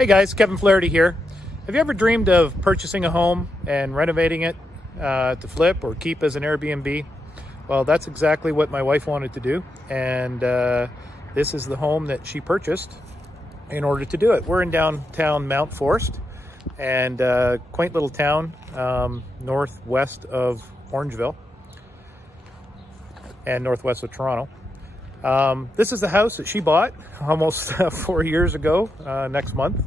Hey guys, Kevin Flaherty here. Have you ever dreamed of purchasing a home and renovating it to flip or keep as an Airbnb? Well, that's exactly what my wife wanted to do, and this is the home that she purchased in order to do it. We're in downtown Mount Forest, and quaint little town northwest of Orangeville and northwest of Toronto. This is the house that she bought almost 4 years ago next month,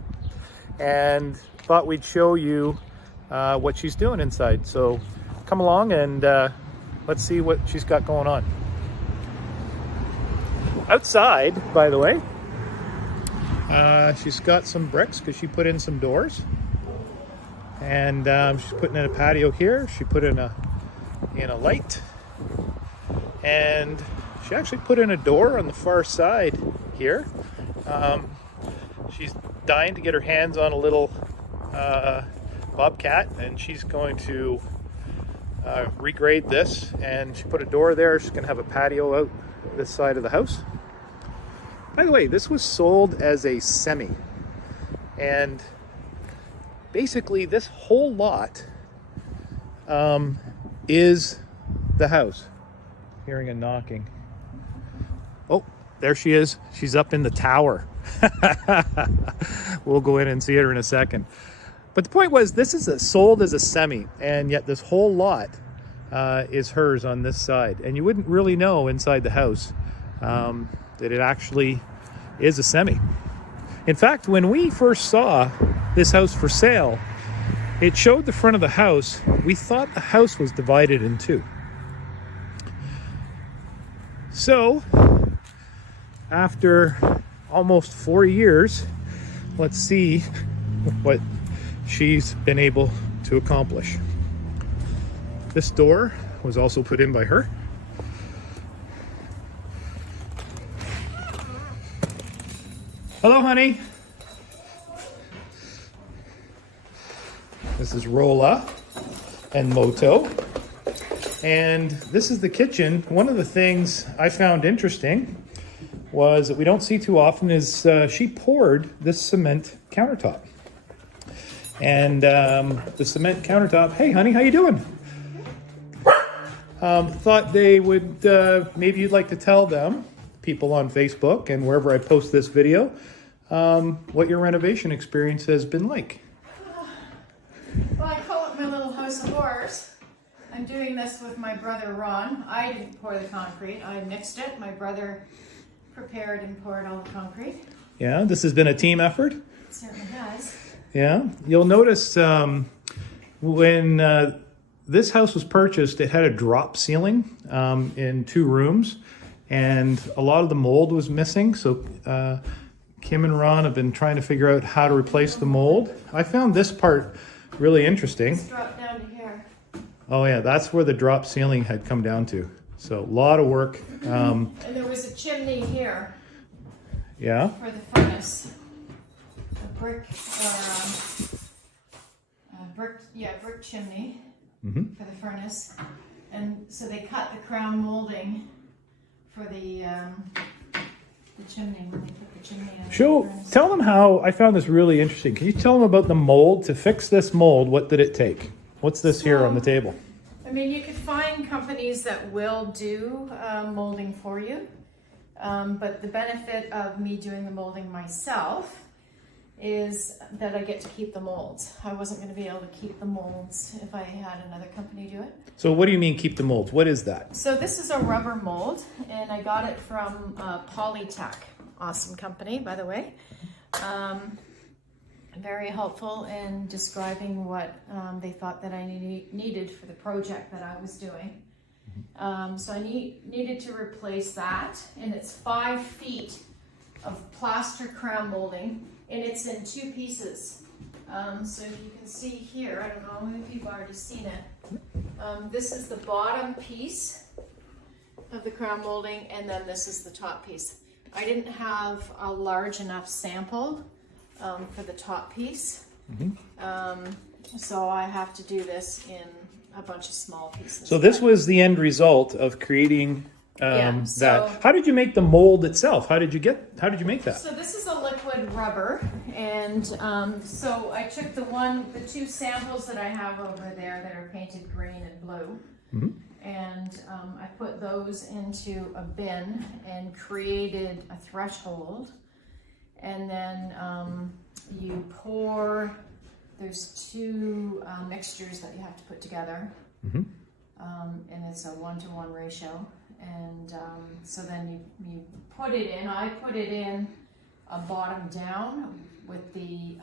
and thought we'd show you what she's doing inside. So come along and let's see what she's got going on. Outside, by the way, she's got some bricks because she put in some doors, and she's putting in a patio here. She put in a light, and she actually put in a door on the far side here. She's dying to get her hands on a little bobcat, and she's going to regrade this, and she put a door there. She's going to have a patio out this side of the house. By the way, this was sold as a semi, and basically this whole lot is the house. Hearing a knocking. Oh, there she is. She's up in the tower. We'll go in and see her in a second. But the point was, this is sold as a semi, and yet this whole lot is hers on this side. And you wouldn't really know inside the house that it actually is a semi. In fact, when we first saw this house for sale, it showed the front of the house. We thought the house was divided in two. So, after almost 4 years, let's see what she's been able to accomplish. This door was also put in by her. Hello, honey. This is Rolla and Moto. And this is the kitchen. One of the things I found interesting was that we don't see too often is she poured this cement countertop. And the cement countertop, hey honey, how you doing? Thought they would, maybe you'd like to tell them, people on Facebook and wherever I post this video, what your renovation experience has been like. Well, I call it my little house of horrors. I'm doing this with my brother Ron. I didn't pour the concrete, I mixed it. My brother prepared and poured all the concrete. Yeah, this has been a team effort. It certainly has. Yeah, you'll notice when this house was purchased, it had a drop ceiling in 2 rooms, and a lot of the mold was missing. So Kim and Ron have been trying to figure out how to replace the mold. I found this part really interesting. It's dropped down to here. Oh yeah, that's where the drop ceiling had come down to. So a lot of work. And there was a chimney here. Yeah. For the furnace. A brick chimney for the furnace. And so they cut the crown molding for the chimney when they put the chimney in. Tell them how, I found this really interesting. Can you tell them about the mold? To fix this mold, what did it take? What's this here on the table? I mean, you could find companies that will do molding for you, but the benefit of me doing the molding myself is that I get to keep the molds. I wasn't going to be able to keep the molds if I had another company do it. So what do you mean keep the molds? What is that? So this is a rubber mold, and I got it from Polytech. Awesome company, by the way. Very helpful in describing what they thought that I needed for the project that I was doing. So I needed to replace that, and it's 5 feet of plaster crown molding, and it's in 2 pieces. So you can see here, I don't know if you've already seen it. This is the bottom piece of the crown molding, and then this is the top piece. I didn't have a large enough sample for the top piece. So I have to do this in a bunch of small pieces. So this was the end result of creating Yeah, so- How did you make the mold itself? How did you make that? So this is a liquid rubber, and so I took the two samples that I have over there that are painted green and blue, and I put those into a bin and created a threshold, and then you pour. There's two mixtures that you have to put together, and it's a 1-to-1 ratio. And so then you put it in. I put it in a bottom down with the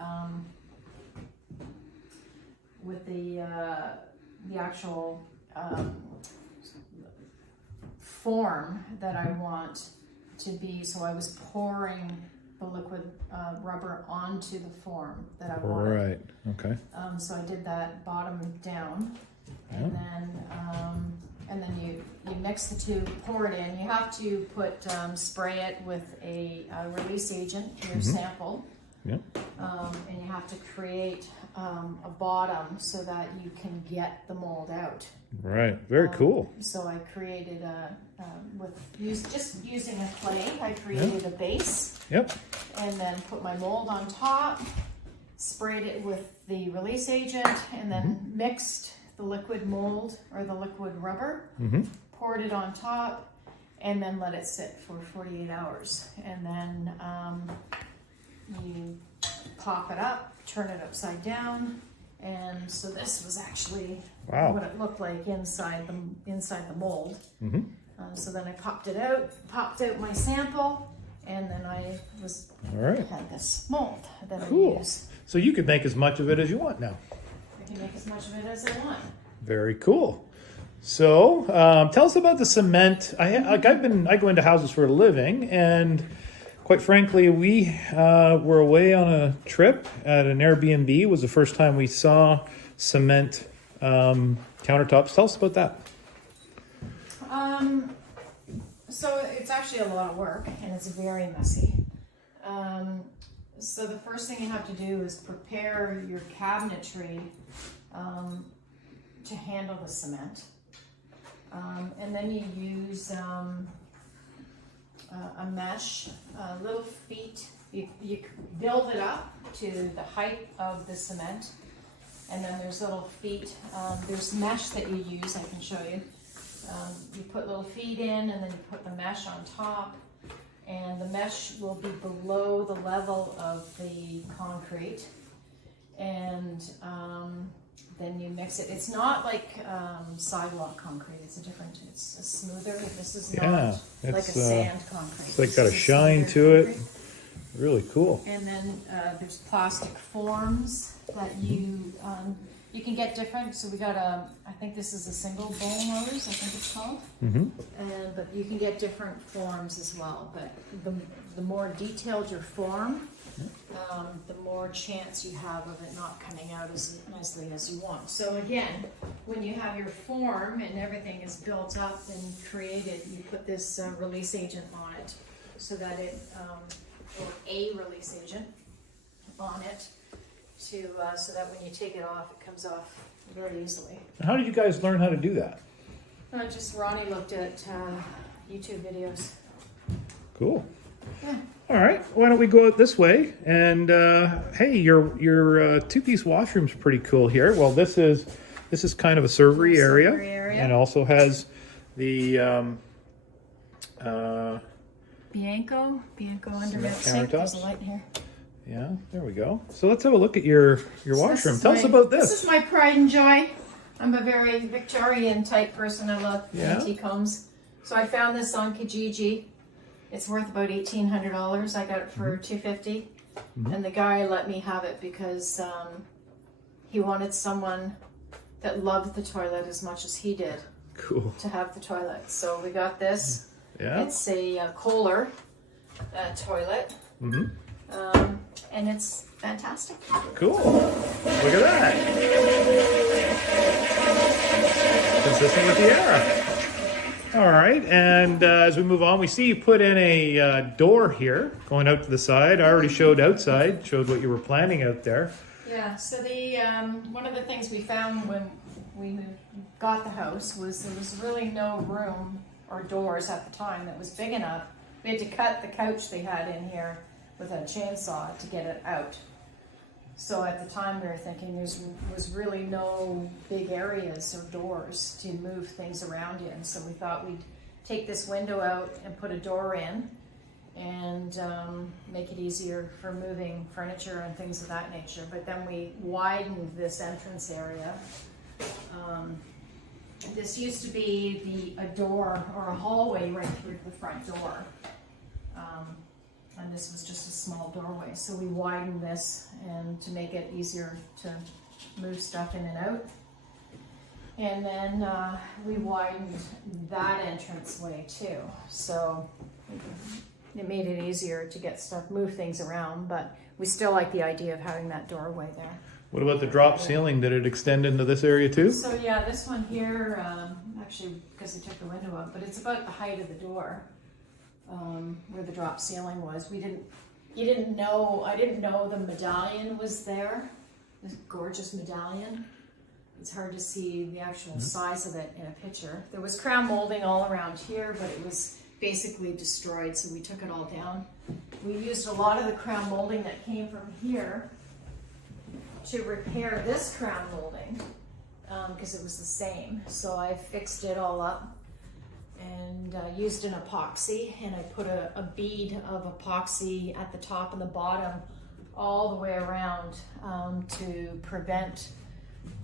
actual form that I want to be. So I was pouring the liquid rubber onto the form that I wanted. Right. Okay. So I did that bottom down, and then you mix the two, pour it in. You have to spray it with a release agent, your sample. Yeah. And you have to create a bottom so that you can get the mold out. Right. Very cool. So I created just using a clay, I created a base. Yep. And then put my mold on top, sprayed it with the release agent, and then mixed the liquid mold or the liquid rubber, poured it on top, and then let it sit for 48 hours. And then you pop it up, turn it upside down, and so this was actually what it looked like inside the mold. So then I popped out my sample, and then I had this mold that I use. So you could make as much of it as you want now. I can make as much of it as I want. Very cool. So tell us about the cement. I go into houses for a living, and quite frankly, we were away on a trip at an Airbnb. It was the first time we saw cement countertops. Tell us about that. So it's actually a lot of work, and it's very messy. So the first thing you have to do is prepare your cabinetry to handle the cement. And then you use a mesh, little feet. You build it up to the height of the cement, and then there's little feet. There's mesh that you use, I can show you. You put little feet in, and then you put the mesh on top, and the mesh will be below the level of the concrete, and then you mix it. It's not like sidewalk concrete. It's a smoother. This is not like a sand concrete. It's like got a shine to it. Really cool. And then there's plastic forms that you can get different. So we got I think this is a single bowl motors, I think it's called. But you can get different forms as well. But the more detailed your form, the more chance you have of it not coming out as nicely as you want. So again, when you have your form and everything is built up and created, you put this release agent on it so that it, or a release agent on it, so that when you take it off, it comes off very easily. How did you guys learn how to do that? Just Ronnie looked at YouTube videos. Cool. Yeah. All right. Why don't we go out this way? And hey, your two-piece washroom's pretty cool here. Well, this is kind of a servery area, and also has the Bianco underneath sink. There's a light here. Yeah, there we go. So let's have a look at your washroom. Tell us about this. This is my pride and joy. I'm a very Victorian type person. I love antique homes. So I found this on Kijiji. It's worth about $1,800. I got it for $250, and the guy let me have it because he wanted someone that loved the toilet as much as he did. Cool. To have the toilet. So we got this. Yeah. It's a Kohler toilet. And it's fantastic. Cool. Look at that. Consistent with the era. All right, and as we move on, we see you put in a door here going out to the side. I already showed outside, showed what you were planning out there. Yeah, so the one of the things we found when we got the house was there was really no room or doors at the time that was big enough. We had to cut the couch they had in here with a chainsaw to get it out. So at the time we were thinking there was really no big areas or doors to move things around in. So we thought we'd take this window out and put a door in and make it easier for moving furniture and things of that nature. But then we widened this entrance area. This used to be a door or a hallway right through the front door. And this was just a small doorway. So we widened this and to make it easier to move stuff in and out. And then we widened that entranceway too. So it made it easier to get stuff, move things around, but we still like the idea of having that doorway there. What about the drop ceiling? Did it extend into this area too? So yeah, this one here, actually because I took the window up, but it's about the height of the door. Where the drop ceiling was. I didn't know the medallion was there, this gorgeous medallion. It's hard to see the actual size of it in a picture. There was crown molding all around here, but it was basically destroyed, so we took it all down. We used a lot of the crown molding that came from here to repair this crown molding, because it was the same. So I fixed it all up and used an epoxy, and I put a bead of epoxy at the top and the bottom all the way around to prevent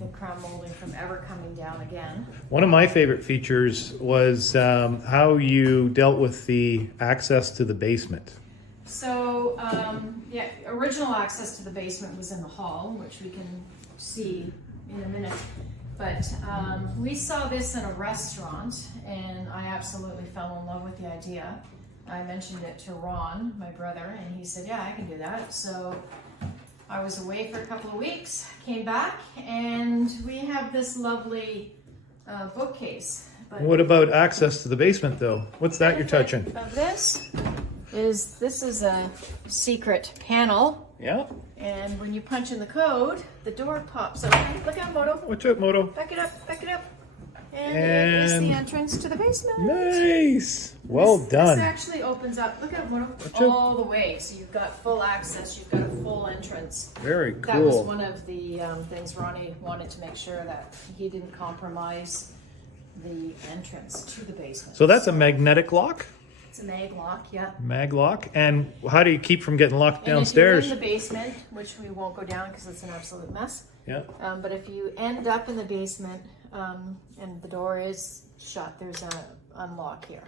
the crown molding from ever coming down again. One of my favorite features was how you dealt with the access to the basement. So yeah, original access to the basement was in the hall, which we can see in a minute. But we saw this in a restaurant, and I absolutely fell in love with the idea. I mentioned it to Ron, my brother, and he said, yeah, I can do that. So I was away for a couple of weeks, came back, and we have this lovely bookcase. But What about access to the basement though? What's that you're touching? of this is a secret panel. Yeah. And when you punch in the code, the door pops open. Look out, Moto. Watch out, Moto. Back it up, back it up. And it is the entrance to the basement. Nice. Well done. This actually opens up, look out, Moto, Watch out. all the way. So you've got full access, you've got a full entrance. Very That was cool. one of the things Ronnie wanted to make sure that he didn't compromise the entrance to the basement. So that's a magnetic lock? It's a mag lock, yeah. Mag lock. And how do you keep from getting locked And downstairs? if you're in the basement, which we won't go down because it's an absolute mess. Yeah. But if you end up in the basement and the door is shut, there's an unlock here.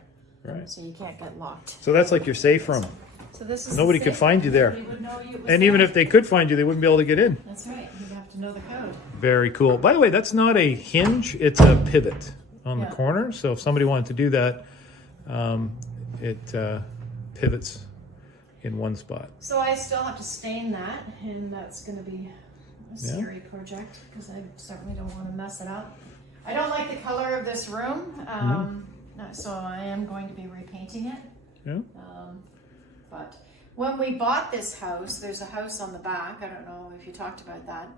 Right. So you can't get locked. So that's like your safe room. So this is Nobody the could safe. find you there. Nobody would know you was And even there. if they could find you, they wouldn't be able to get in. That's right. You'd have to know the code. Very cool. By the way, that's not a hinge, it's a pivot on the Yeah. corner. So if somebody wanted to do that, it pivots in one spot. So I still have to stain that, and that's going to be a Yeah. scary project because I certainly don't want to mess it up. I don't like the color of this room, so I am going to be repainting it. Yeah. But when we bought this house, there's a house on the back. I don't know if you talked about that.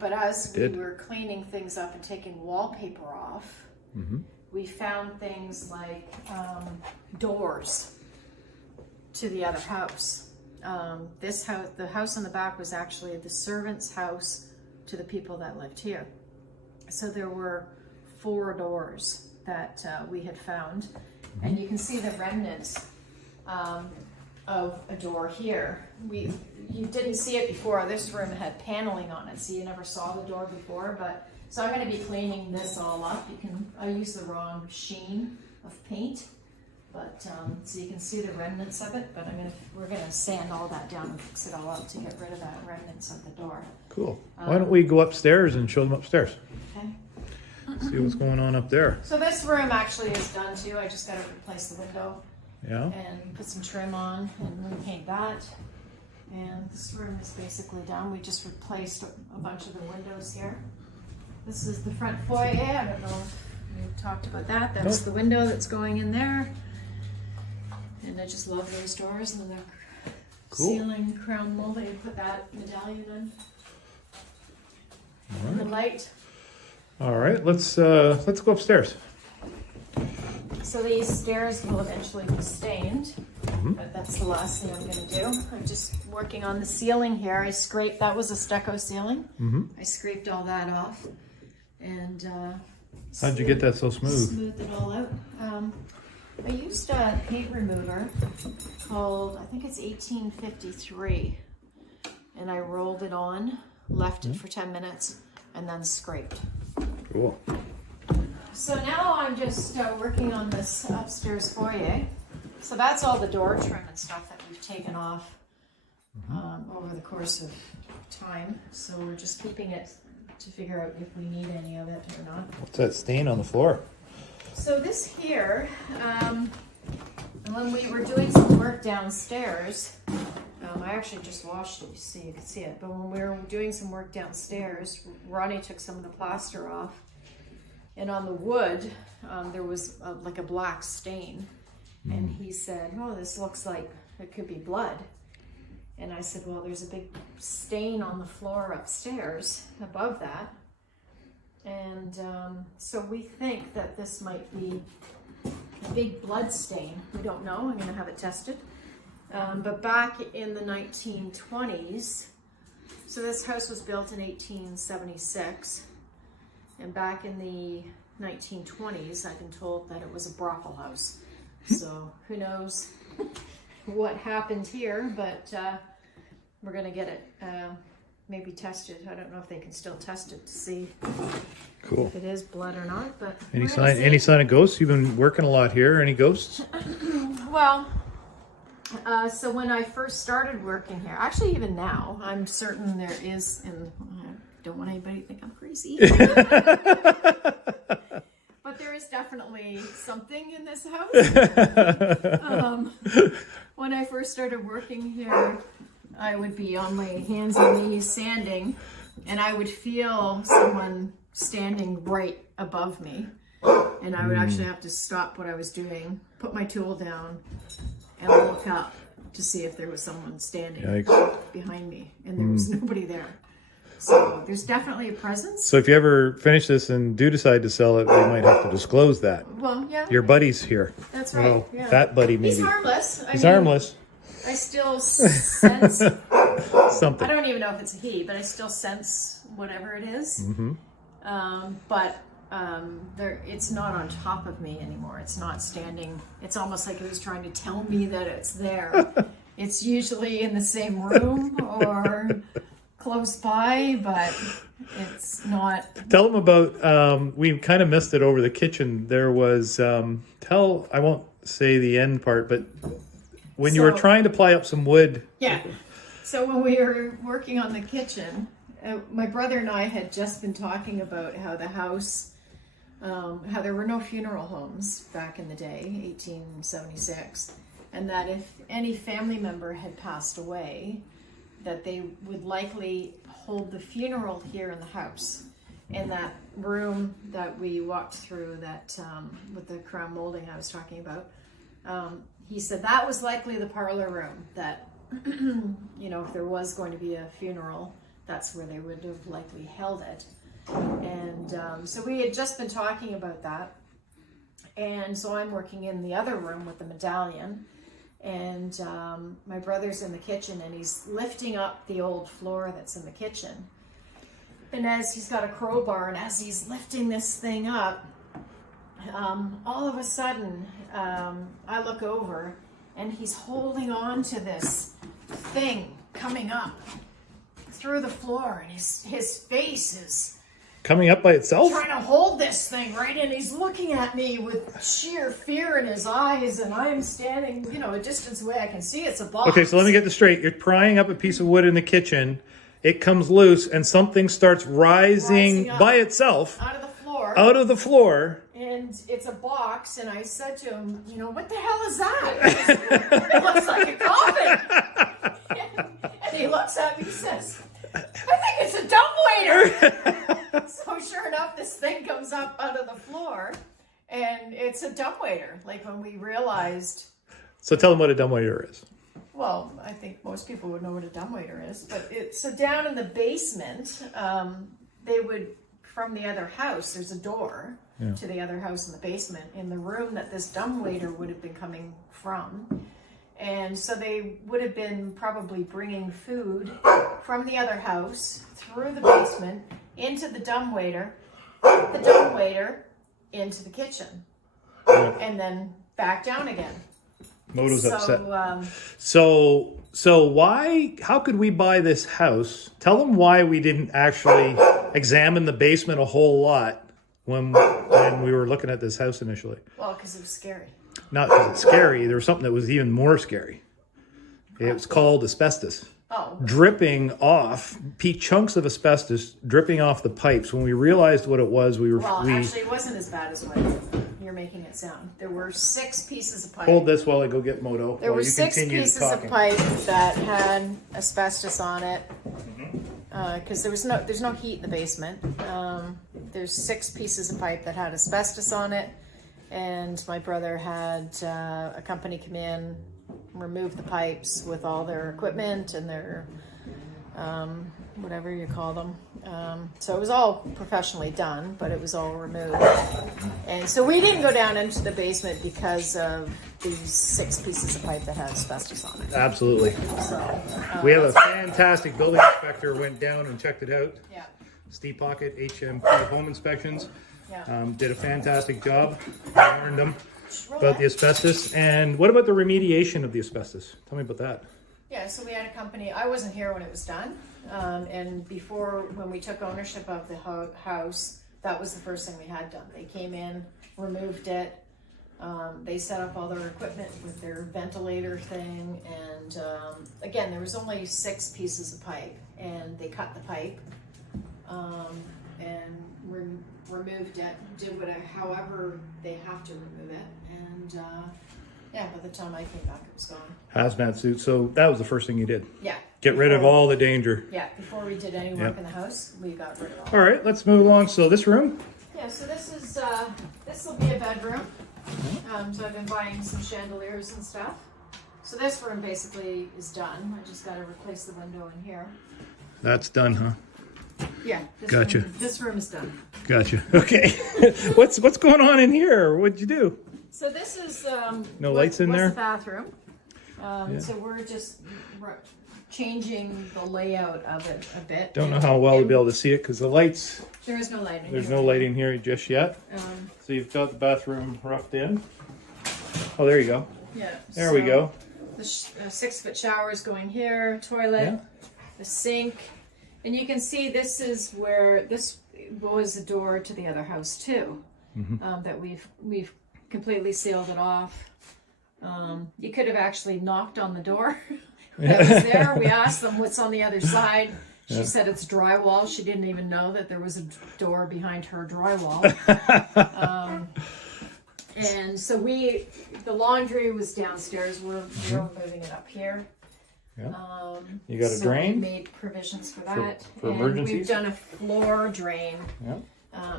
But as we Did. were cleaning things up and taking wallpaper off, we found things like doors to the other house. This house, the house on the back, was actually the servant's house to the people that lived here. So there were 4 doors that we had found, and you can see the remnants of a door here. You didn't see it before. This room had paneling on it, so you never saw the door before. But so I'm going to be cleaning this all up. I used the wrong sheen of paint, but so you can see the remnants of it. But we're gonna sand all that down and fix it all up to get rid of that remnants of the door. Cool. Why don't we go upstairs and show them upstairs? Okay. See what's going on up there. So this room actually is done too. I just got to replace the window Yeah. and put some trim on and repaint that. And this room is basically done. We just replaced a bunch of the windows here. This is the front foyer. I don't know if we talked about that. That's Nope. the window that's going in there. And I just love those doors and the Cool. ceiling crown molding. I put that medallion on. All The right. light. All right. Let's go upstairs. So these stairs will eventually be stained, but that's the last thing I'm going to do. I'm just working on the ceiling here. I scraped, that was a stucco ceiling. I scraped all that off, and how'd you get that so smooth? Smoothed it all out. I used a paint remover called, I think it's 1853, and I rolled it on, left it for 10 minutes, and then scraped. Cool. So now I'm just working on this upstairs foyer. So that's all the door trim and stuff that we've taken off over the course of time. So we're just keeping it to figure out if we need any of it or not. What's that stain on the floor? So this here, when we were doing some work downstairs, I actually just washed it so you could see it, but when we were doing some work downstairs, Ronnie took some of the plaster off, and on the wood, there was like a black stain, and he said, oh, this looks like it could be blood. And I said, well, there's a big stain on the floor upstairs above that. And so we think that this might be a big blood stain. We don't know. I'm going to have it tested. But back in the 1920s, so this house was built in 1876. And back in the 1920s, I've been told that it was a brothel house. So who knows what happened here, but we're going to get it maybe tested. I don't know if they can still test it to see if it is blood or not. But any sign of ghosts? You've been working a lot here. Any ghosts? Well, so when I first started working here, actually even now, I'm certain there is, and I don't want anybody to think I'm crazy. But there is definitely something in this house. When I first started working here, I would be on my hands and knees sanding, and I would feel someone standing right above me. And I would actually have to stop what I was doing, put my tool down, and look up to see if there was someone standing behind me. And there was nobody there. So there's definitely a presence. So if you ever finish this and do decide to sell it, we might have to disclose that. Well, yeah. Your buddy's here. That's right. Well, yeah. that buddy maybe. He's harmless. He's harmless. I still sense something. I don't even know if it's a he, but I still sense whatever it is. But it's not on top of me anymore. It's not standing. It's almost like it was trying to tell me that it's there. It's usually in the same room or close by, but it's not. Tell them about, we kind of missed it over the kitchen. There was, I won't say the end part, but when you were trying to ply up some wood. Yeah. So when we were working on the kitchen, my brother and I had just been talking about how the house, how there were no funeral homes back in the day, 1876, and that if any family member had passed away, that they would likely hold the funeral here in the house. In that room that we walked through, that with the crown molding I was talking about, he said that was likely the parlor room, that if there was going to be a funeral, that's where they would have likely held it. And so we had just been talking about that. And so I'm working in the other room with the medallion, and my brother's in the kitchen, and he's lifting up the old floor that's in the kitchen. And as he's got a crowbar, and as he's lifting this thing up, all of a sudden, I look over, and he's holding on to this thing coming up through the floor, and his face is coming up by itself? Trying to hold this thing, right? And he's looking at me with sheer fear in his eyes, and I'm standing, a distance away. I can see it's a box. Okay, so let me get this straight. You're prying up a piece of wood in the kitchen. It comes loose, and something starts rising by itself out of the floor. Out of the floor. And it's a box, and I said to him, what the hell is that? It looks like a coffin. And he looks at me and says, I think it's a dumbwaiter. So sure enough, this thing comes up out of the floor, and it's a dumbwaiter. Like when we realized. So tell them what a dumbwaiter is. Well, I think most people would know what a dumbwaiter is, but it's so down in the basement, they would from the other house, there's a door to the other house in the basement, in the room that this dumbwaiter would have been coming from. And so they would have been probably bringing food from the other house through the basement into the dumbwaiter into the kitchen, and then back down again. Moto's So, upset. So why, how could we buy this house? Tell them why we didn't actually examine the basement a whole lot when we were looking at this house initially. Well, because it was scary. Not because it's scary. There was something that was even more scary. It was called asbestos. Oh. Dripping off, chunks of asbestos dripping off the pipes. When we realized what it was, Well, actually, it wasn't as bad as what you're making it sound. There were 6 pieces of pipe. Hold this while I go get Moto. There were 6 pieces of pipe that had asbestos on it, because there's no heat in the basement. There's 6 pieces of pipe that had asbestos on it, and my brother had a company come in, remove the pipes with all their equipment and their whatever you call them. So it was all professionally done, but it was all removed. And so we didn't go down into the basement because of these 6 pieces of pipe that had asbestos on it. Absolutely. So, We have a fantastic building inspector went down and checked it out. yeah. Steve Pocket, HMP Home Inspections, Yeah. did a fantastic job. I warned them about the asbestos. And what about the remediation of the asbestos? Tell me about that. Yeah, so we had a company, I wasn't here when it was done, and before, when we took ownership of the house, that was the first thing we had done. They came in, removed it, they set up all their equipment with their ventilator thing, and again, there was only 6 pieces of pipe, and they cut the pipe, and removed it, did whatever, however they have to remove it, and yeah, by the time I came back, it was gone. Hazmat suit. So that was the first thing you did. Yeah. Get rid of all the danger. Yeah, before we did any work in the house, we got rid of all. All right, let's move along. So this room? Yeah, so this will be a bedroom. So I've been buying some chandeliers and stuff. So this room basically is done. I just got to replace the window in here. That's done, huh? Yeah. Gotcha. This room is done. Gotcha. Okay. What's going on in here? What'd you do? So this is No lights in there? the bathroom. So we're just changing the layout of it a bit. Don't know how well we'll be able to see it because the lights, There is no lighting. there's no lighting here just yet. So you've got the bathroom roughed in. Oh, there you go. Yeah. There we go. The 6-foot shower is going here, toilet, the sink. And you can see this is where, this was a door to the other house too. That we've completely sealed it off. You could have actually knocked on the door that was there. We asked them what's on the other side. She said it's drywall. She didn't even know that there was a door behind her drywall. And so the laundry was downstairs. We're moving it up here. Yeah. You got a drain? We made provisions for that. For and emergencies? we've done a floor drain. Yeah.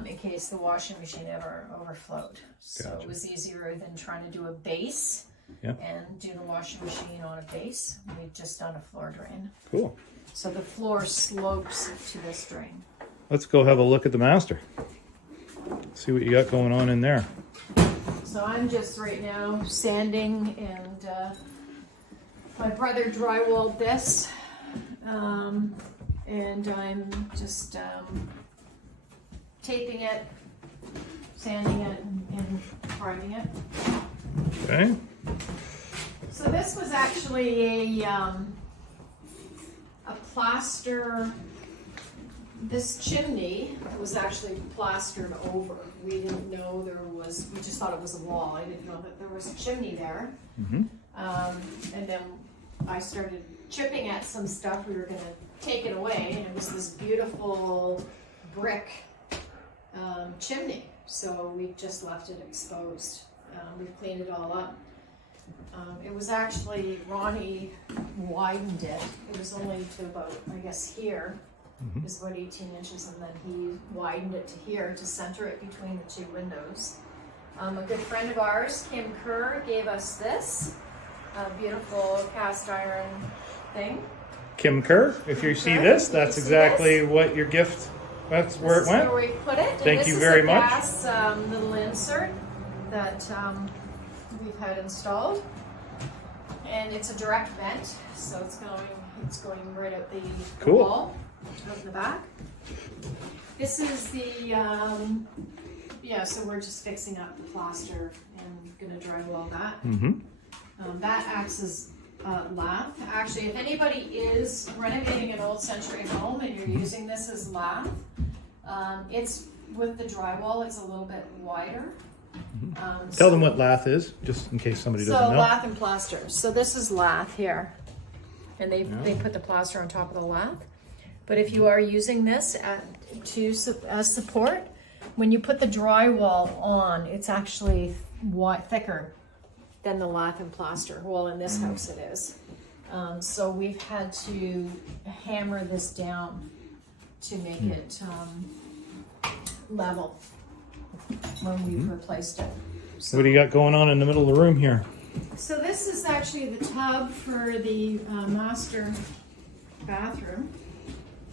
In case the washing machine ever overflowed. So Gotcha. it was easier than trying to do a base and do the washing machine on a base. We've just done a floor drain. Cool. So the floor slopes to this drain. Let's go have a look at the master. See what you got going on in there. So I'm just right now sanding, and my brother drywalled this, and I'm just taping it, sanding it, and priming it. Okay. So this was actually a plaster. This chimney was actually plastered over. We didn't know there was. We just thought it was a wall. I didn't know that there was a chimney there. And then I started chipping at some stuff. We were going to take it away, and it was this beautiful brick chimney. So we just left it exposed. We've cleaned it all up. It was actually, Ronnie widened it. It was only to about, I guess, here is about 18 inches, and then he widened it to here to center it between the 2 windows. A good friend of ours, Kim Kerr, gave us this beautiful cast iron thing. Kim Kerr, if you see this, that's exactly what your gift That's where it went? Where we put it. Thank you very much. This is a gas little insert that we've had installed, and it's a direct vent, so it's going right out the wall out in the back. This is the so we're just fixing up the plaster and gonna drywall that. That acts as lath. Actually, if anybody is renovating an old century home and you're using this as lath, it's with the drywall, it's a little bit wider. Tell them what lath is, just in case somebody doesn't know. So lath and plaster. So this is lath here, and they put the plaster on top of the lath. But if you are using this as support, when you put the drywall on, it's actually thicker than the lath and plaster. Well, in this house it is. So we've had to hammer this down to make it level when we've replaced it. So, what do you got going on in the middle of the room here? So this is actually the tub for the master bathroom.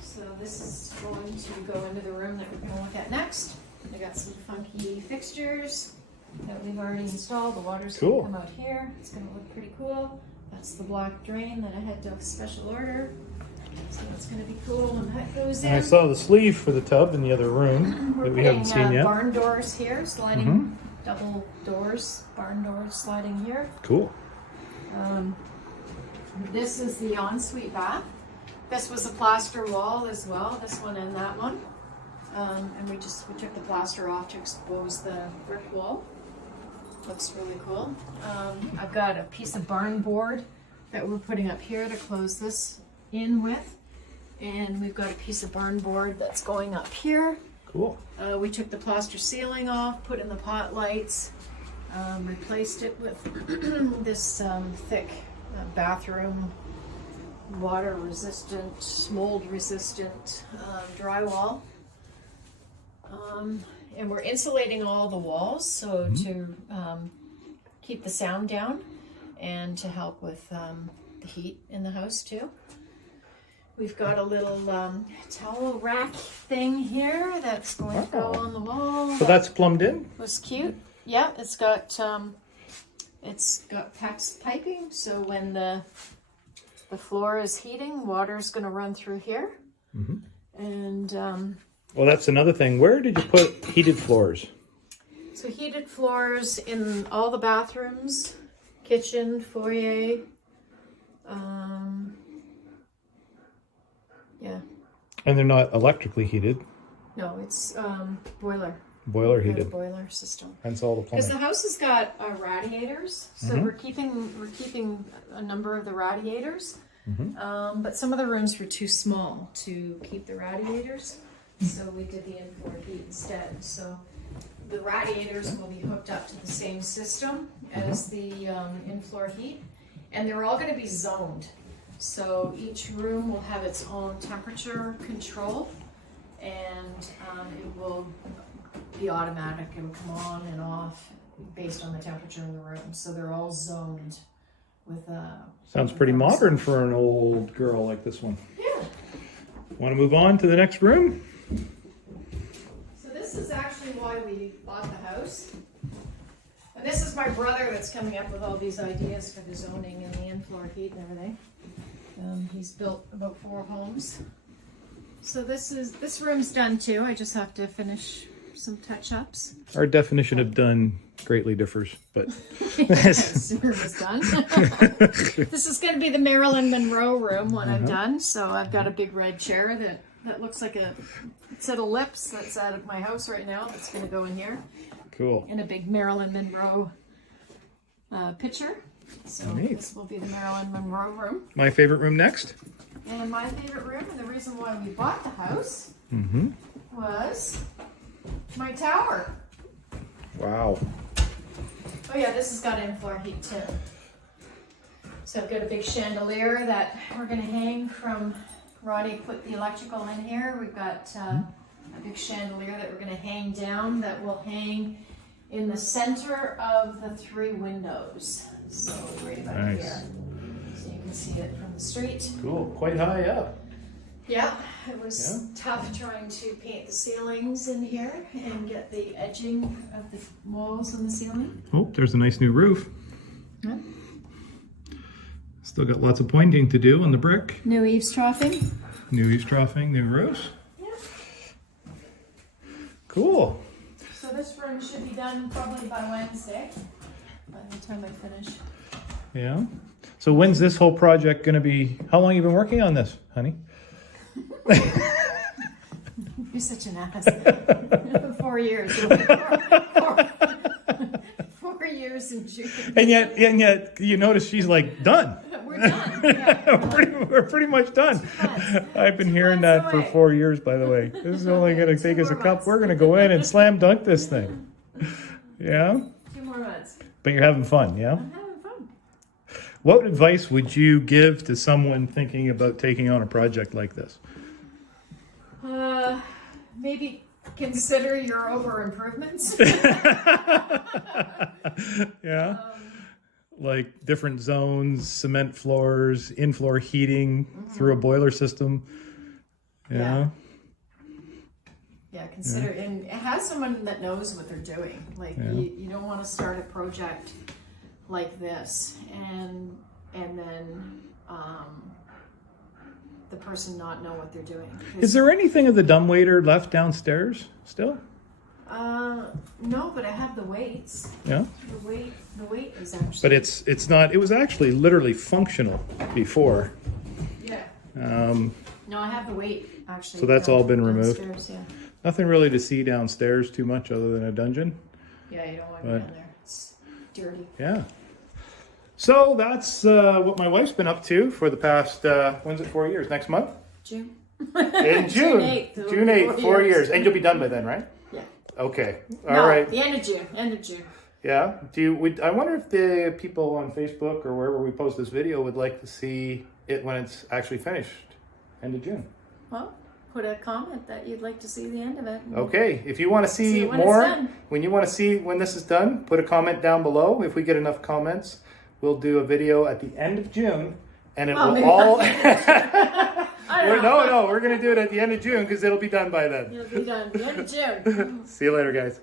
So this is going to go into the room that we're going to look at next. I got some funky fixtures that we've already installed. The water's going to come out here. It's going to look pretty cool. That's the black drain that I had to special order. So that's going to be cool when that goes in. I saw the sleeve for the tub in the other room that we haven't seen yet. Barn doors here, sliding double doors, barn doors sliding here. Cool. This is the ensuite bath. This was a plaster wall as well, this one and that one. And we took the plaster off to expose the brick wall. Looks really cool. I've got a piece of barn board that we're putting up here to close this in with. And we've got a piece of barn board that's going up here. Cool. We took the plaster ceiling off, put in the pot lights, replaced it with this thick bathroom, water resistant, mold resistant drywall. And we're insulating all the walls so to keep the sound down and to help with the heat in the house too. We've got a little towel rack thing here that's going to go on the wall. So that's plumbed in? Was cute. Yeah, it's got PEX piping, so when the floor is heating, water's going to run through here. And well, that's another thing. Where did you put heated floors? so heated floors in all the bathrooms, kitchen, foyer. Yeah. And they're not electrically heated. No, it's boiler. Boiler heated. Boiler system. Hence all the plumbing. Because the house has got radiators, so we're keeping a number of the radiators. But some of the rooms were too small to keep the radiators, so we did the in-floor heat instead. So the radiators will be hooked up to the same system as the in-floor heat, and they're all going to be zoned. So each room will have its own temperature control, and it will be automatic. It will come on and off based on the temperature in the room. So they're all zoned with sounds pretty modern for an old girl like this one. Yeah. Want to move on to the next room? So this is actually why we bought the house. And this is my brother that's coming up with all these ideas for the zoning and the in-floor heat and everything. He's built about 4 homes. So this room's done too. I just have to finish some touch-ups. Our definition of done greatly differs, but This room is done. This is going to be the Marilyn Monroe room when I'm done. So I've got a big red chair that looks like a set of lips that's out of my house right now. That's going to go in here. Cool. And a big Marilyn Monroe picture. So this will be the Marilyn Monroe room. My favorite room next? And my favorite room, and the reason why we bought the house was my tower. Wow. Oh yeah, this has got in-floor heat too. So I've got a big chandelier that we're going to hang from, Roddy put the electrical in here. We've got a big chandelier that we're going to hang down that will hang in the center of the 3 windows. So right about here. So you can see it from the street. Cool. Quite high up. Yeah, it was tough trying to paint the ceilings in here and get the edging of the walls on the ceiling. Oh, there's a nice new roof. Yeah. Still got lots of pointing to do on the brick. New eavesdropping. New eavesdropping, new roofs. Yeah. Cool. So this room should be done probably by Wednesday, by the time I finish. Yeah. So when's this whole project going to be? How long have you been working on this, honey? You're such an ass. 4 years. 4 years in June. And yet, you notice she's like done. We're done. Yeah. we're pretty much done. I've been hearing that for 4 years, by the way. This is only going to take us a couple. We're going to go in and slam dunk this thing. Yeah. 2 more months. But you're having fun, yeah? I'm having fun. What advice would you give to someone thinking about taking on a project like this? Maybe consider your over improvements. Yeah. Like different zones, cement floors, in-floor heating through a boiler system. Yeah. Yeah, consider and have someone that knows what they're doing. Like you don't want to start a project like this and then the person not know what they're doing. Is there anything of the dumbwaiter left downstairs still? No, but I have the weights. Yeah. The weight is actually. But it's not. It was actually literally functional before. Yeah. No, I have the weight actually. So that's all been removed. Downstairs, yeah. Nothing really to see downstairs too much other than a dungeon. Yeah, you don't want to go down there. It's dirty. Yeah. So that's what my wife's been up to for the past, when's it, 4 years? Next month? June. In June. June 8th, 4 years. And you'll be done by then, right? Yeah. Okay. All right. The end of June. End of June. Yeah. I wonder if the people on Facebook or wherever we post this video would like to see it when it's actually finished. End of June. Well, put a comment that you'd like to see the end of it. Okay. If you want to see when more, it's done. when you want to see when this is done, put a comment down below. If we get enough comments, we'll do a video at the end of June, and it will all. No, we're gonna do it at the end of June because it'll be done by then. It'll be done. The end of June. See you later, guys.